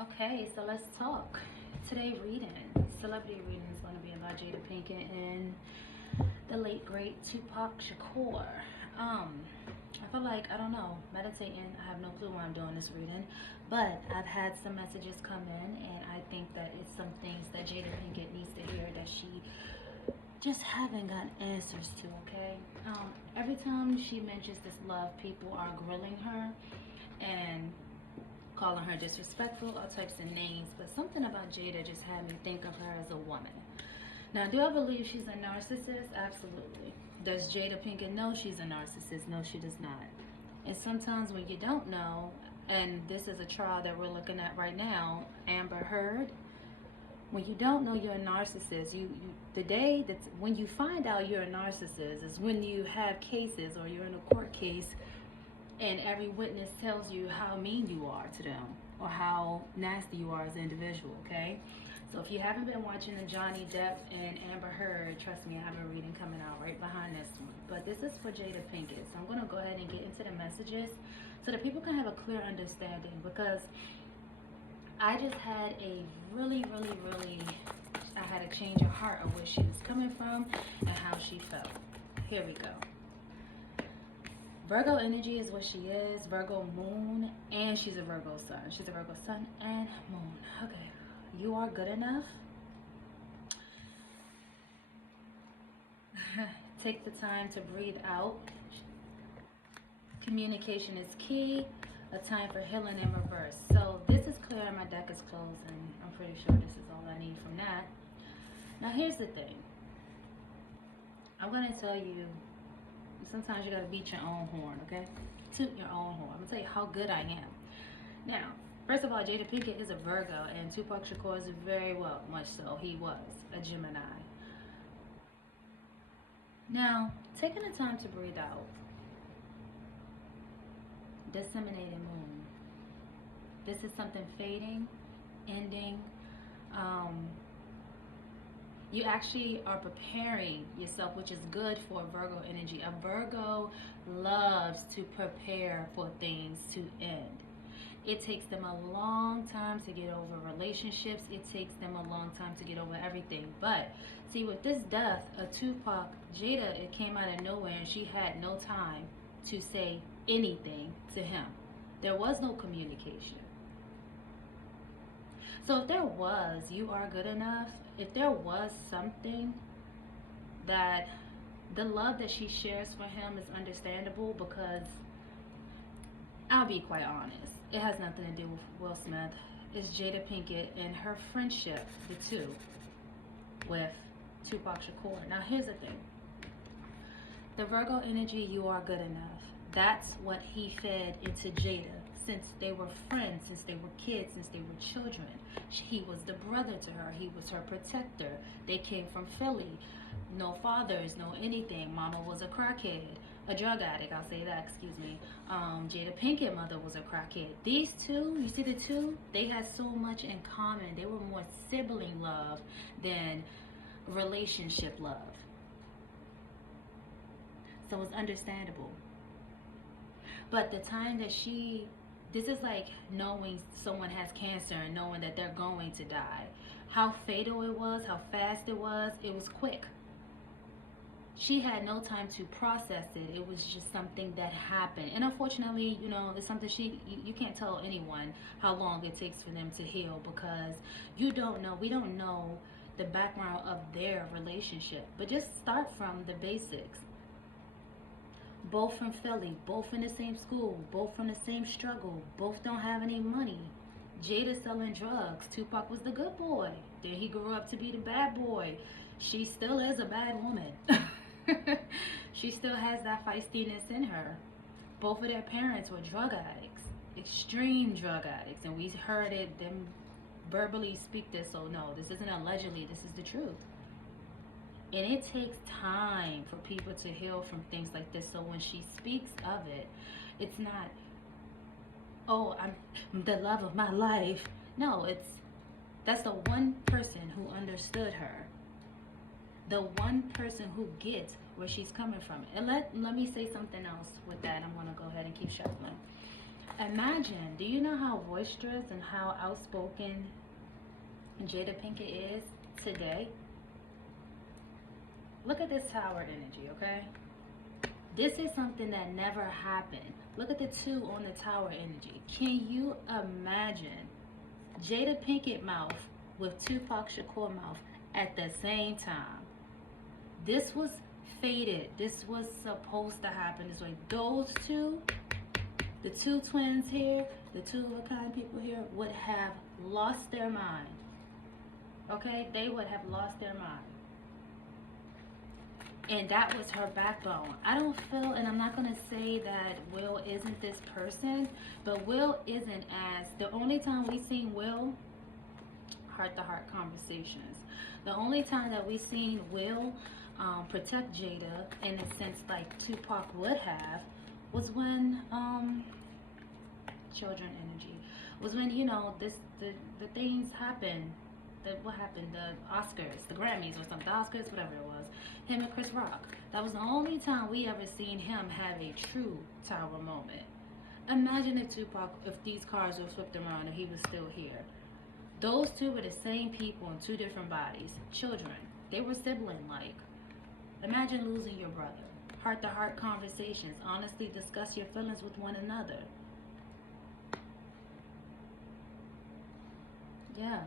Okay, so let's talk. Today reading, celebrity reading is going to be about Jada Pinkett and the late great Tupac Shakur. I feel like, I don't know, meditating. I have no clue why I'm doing this reading, but I've had some messages come in, and I think that it's some things that Jada Pinkett needs to hear that she just haven't got answers to. Okay, every time she mentions this love, people are grilling her and calling her disrespectful, all types of names, but something about Jada just had me think of her as a woman. Now, do I believe she's a narcissist? Absolutely. Does Jada Pinkett know she's a narcissist? No, she does not. And sometimes when you don't know, and this is a trial that we're looking at right now, Amber Heard, when you don't know you're a narcissist, the day that's when you find out you're a narcissist is when you have cases or you're in a court case and every witness tells you how mean you are to them or how nasty you are as an individual, okay? So if you haven't been watching the Johnny Depp and Amber Heard, trust me, I have a reading coming out right behind this one. But this is for Jada Pinkett. So I'm going to go ahead and get into the messages so that people can have a clear understanding, because I just had a I had a change of heart of where she was coming from and how she felt. Here we go. Virgo energy is what she is. Virgo moon, and she's a Virgo sun. She's a Virgo sun and moon. Okay, you are good enough. Take the time to breathe out. Communication is key. A time for healing in reverse. So this is clear and my deck is closed, and I'm pretty sure this is all I need from that. Now here's the thing. I'm going to tell you, sometimes you got to beat your own horn, okay? Toot your own horn. I'm going to tell you how good I am. Now, first of all, Jada Pinkett is a Virgo, and Tupac Shakur is very well, much so. He was a Gemini. Now, taking the time to breathe out. Disseminated moon. This is something fading, ending. You actually are preparing yourself, which is good for Virgo energy. A Virgo loves to prepare for things to end. It takes them a long time to get over relationships. It takes them a long time to get over everything. But see, with this death of Tupac, Jada, it came out of nowhere, and she had no time to say anything to him. There was no communication. So if there was, you are good enough. If there was something that the love that she shares for him is understandable, because I'll be quite honest, it has nothing to do with Will Smith. It's Jada Pinkett and her friendship, the two, with Tupac Shakur. Now here's the thing. The Virgo energy, you are good enough. That's what he fed into Jada since they were friends, since they were kids, since they were children. He was the brother to her. He was her protector. They came from Philly. No fathers, no anything. Mama was a crackhead, a drug addict, I'll say that, excuse me. Jada Pinkett mother was a crackhead. These two, you see the two, they had so much in common. They were more sibling love than relationship love. So it's understandable. But the time that this is like knowing someone has cancer and knowing that they're going to die. How fatal it was, how fast it was quick. She had no time to process it. It was just something that happened. And unfortunately, it's something you can't tell anyone how long it takes for them to heal, because you don't know. We don't know the background of their relationship. But just start from the basics. Both from Philly, both in the same school, both from the same struggle, both don't have any money. Jada selling drugs. Tupac was the good boy. Then he grew up to be the bad boy. She still is a bad woman. She still has that feistiness in her. Both of their parents were drug addicts, extreme drug addicts, and we heard them verbally speak this. So no, this isn't allegedly, this is the truth. And it takes time for people to heal from things like this. So when she speaks of it, it's not, oh, I'm the love of my life. No, that's the one person who understood her. The one person who gets where she's coming from. And let me say something else with that. I'm going to go ahead and keep shuffling. Imagine, do you know how boisterous and how outspoken Jada Pinkett is today? Look at this Tower energy, okay? This is something that never happened. Look at the 2 on the Tower energy. Can you imagine Jada Pinkett mouth with Tupac Shakur mouth at the same time? This was fated. This was supposed to happen this way. Those 2, the 2 twins here, the 2 of a kind people here would have lost their mind. Okay? They would have lost their mind. And that was her backbone. I don't feel, and I'm not going to say that Will isn't this person, but Will isn't as, the only time we seen Will, heart-to-heart conversations. The only time that we seen Will protect Jada, in a sense like Tupac would have, was when, children energy, was when, you know, the things happened. What happened, the Oscars, the Grammys or something, the Oscars, whatever it was, him and Chris Rock. That was the only time we ever seen him have a true Tower moment. Imagine if Tupac, if these cars were flipped around and he was still here. Those 2 were the same people in 2 different bodies. Children. They were sibling-like. Imagine losing your brother. Heart-to-heart conversations. Honestly discuss your feelings with one another. Yeah.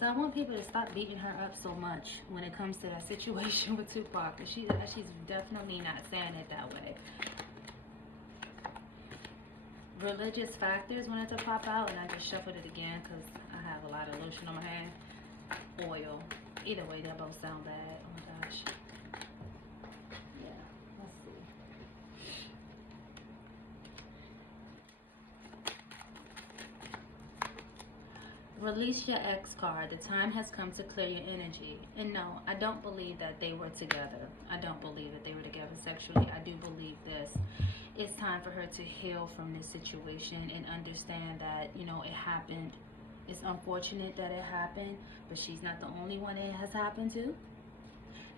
So I want people to stop beating her up so much when it comes to that situation with Tupac. She's definitely not saying it that way. Religious factors wanted to pop out, and I just shuffled it again because I have a lot of lotion on my hand. Oil. Either way, they both sound bad. Oh my gosh. Yeah, let's see. Release your ex card. The time has come to clear your energy. And no, I don't believe that they were together. I don't believe that they were together sexually. I do believe this. It's time for her to heal from this situation and understand that, you know, it happened. It's unfortunate that it happened, but she's not the only one it has happened to.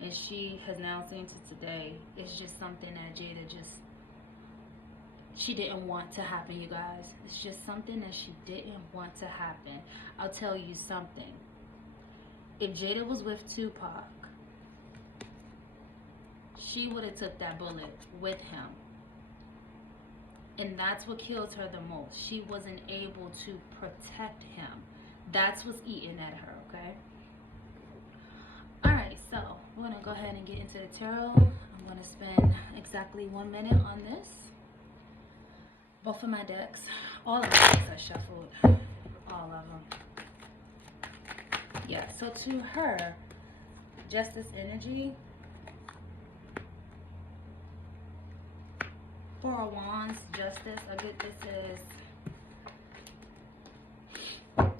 And she has now seen to today. It's just something that Jada she didn't want to happen, you guys. It's just something that she didn't want to happen. I'll tell you something. If Jada was with Tupac, she would have took that bullet with him. And that's what killed her the most. She wasn't able to protect him. That's what's eating at her, okay? Alright, so we're going to go ahead and get into the tarot. I'm going to spend exactly 1 minute on this. Both of my decks, all of my decks I shuffled, all of them. Yeah, so to her, Justice energy, 4 of Wands, Justice. I get this is for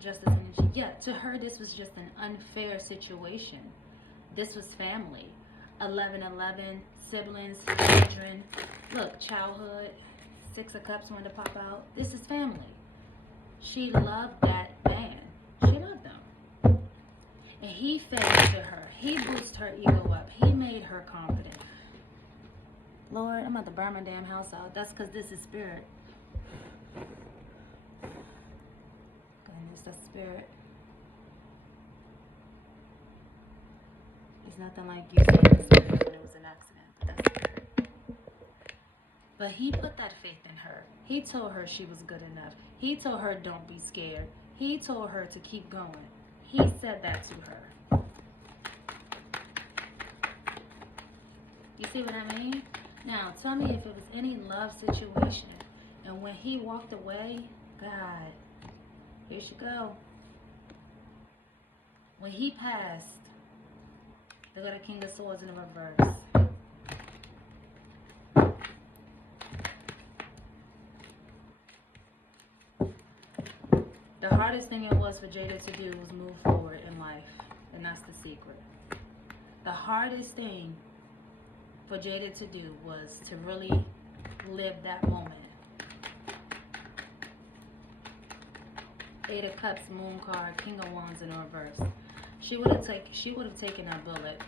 Justice energy. Yeah, to her, this was just an unfair situation. This was family. 11-11, siblings, children. Look, childhood. 6 of Cups wanted to pop out. This is family. She loved that man. She loved him. And he fed to her. He boosted her ego up. He made her confident. Lord, I'm about to burn my damn house out. That's because this is spirit. Goodness, that's spirit. It's nothing like you saying in spirit that it was an accident. But that's spirit. But he put that faith in her. He told her she was good enough. He told her don't be scared. He told her to keep going. He said that to her. You see what I mean? Now, tell me if it was any love situation. And when he walked away, God, here she go. When he passed, they got a King of Swords in the reverse. The hardest thing it was for Jada to do was move forward in life. And that's the secret. The hardest thing for Jada to do was to really live that moment. 8 of Cups, Moon card, King of Wands in reverse. She would have taken that bullet.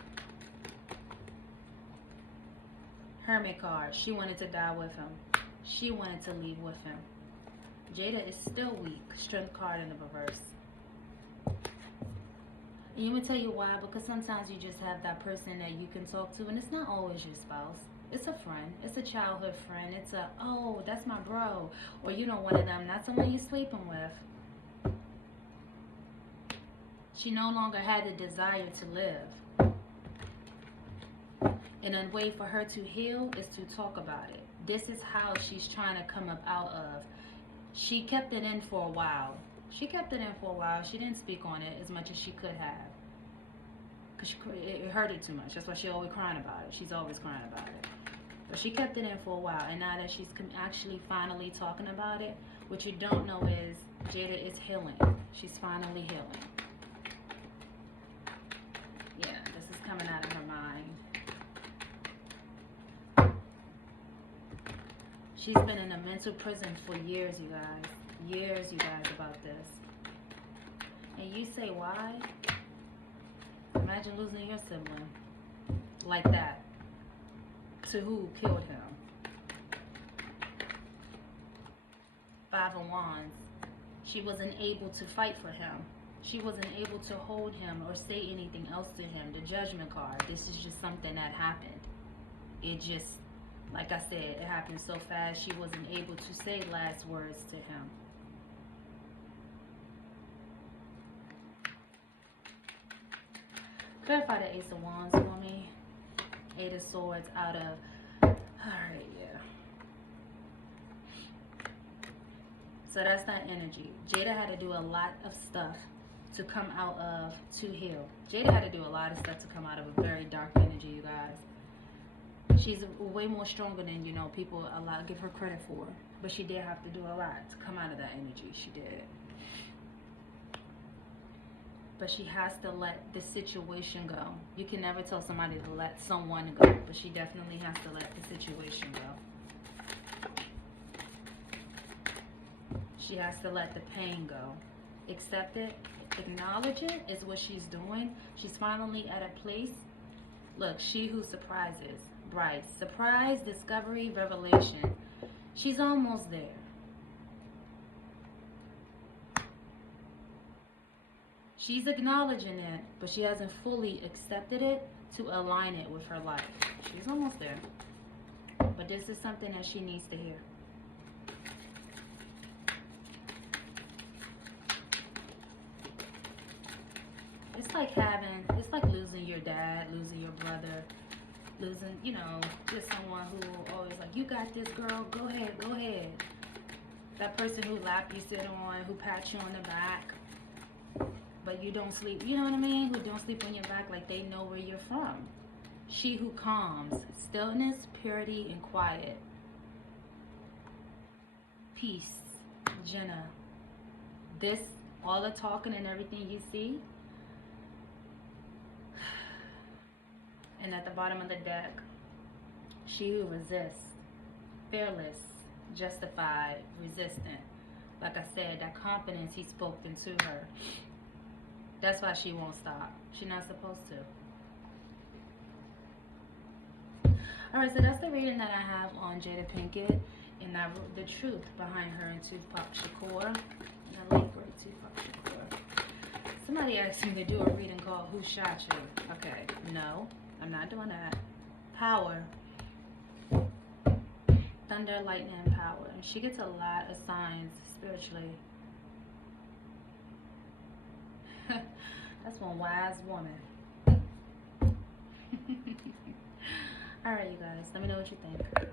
Hermit card. She wanted to die with him. She wanted to leave with him. Jada is still weak. Strength card in the reverse. And you would tell you why, because sometimes you just have that person that you can talk to, and it's not always your spouse. It's a friend. It's a childhood friend. It's a, oh, that's my bro. Or, you know, one of them, not someone you're sleeping with. She no longer had the desire to live. And a way for her to heal is to talk about it. This is how she's trying to come up out of. She kept it in for a while. She didn't speak on it as much as she could have. Because it hurt her too much. That's why she's always crying about it. She's always crying about it. But she kept it in for a while. And now that she's actually finally talking about it, what you don't know is Jada is healing. She's finally healing. Yeah, this is coming out of her mind. She's been in a mental prison for years, you guys. Years, you guys, about this. And you say, why? Imagine losing your sibling like that. To who killed him? 5 of Wands. She wasn't able to fight for him. She wasn't able to hold him or say anything else to him. The Judgment card. This is just something that happened. It just, like I said, it happened so fast she wasn't able to say last words to him. Clarify the Ace of Wands for me. 8 of Swords out of... Alright, yeah. So that's that energy. Jada had to do a lot of stuff to come out of, to heal. Jada had to do a lot of stuff to come out of a very dark energy, you guys. She's way more stronger than, you know, people give her credit for. But she did have to do a lot to come out of that energy. She did. But she has to let the situation go. You can never tell somebody to let someone go, but she definitely has to let the situation go. She has to let the pain go. Accept it, acknowledge it is what she's doing. She's finally at a place. Look, she who surprises. Bryce. Surprise, discovery, revelation. She's almost there. She's acknowledging it, but she hasn't fully accepted it to align it with her life. She's almost there. But this is something that she needs to hear. It's like losing your dad, losing your brother, losing, you know, just someone who always like, you got this, girl, go ahead, go ahead. That person who lap you sit on, who pats you on the back, but you don't sleep, you know what I mean? Who don't sleep on your back like they know where you're from. She who calms, stillness, purity, and quiet. Peace, Jenna. This, all the talking and everything you see. And at the bottom of the deck, she who resists, fearless, justified, resistant. Like I said, that confidence he spoke into her. That's why she won't stop. She's not supposed to. Alright, so that's the reading that I have on Jada Pinkett and the truth behind her and Tupac Shakur. And the late great Tupac Shakur. Somebody asked me to do a reading called Who Shot You? Okay, no, I'm not doing that. Power. Thunder, lightning, and power. And she gets a lot of signs spiritually. That's one wise woman. Alright, you guys. Let me know what you think.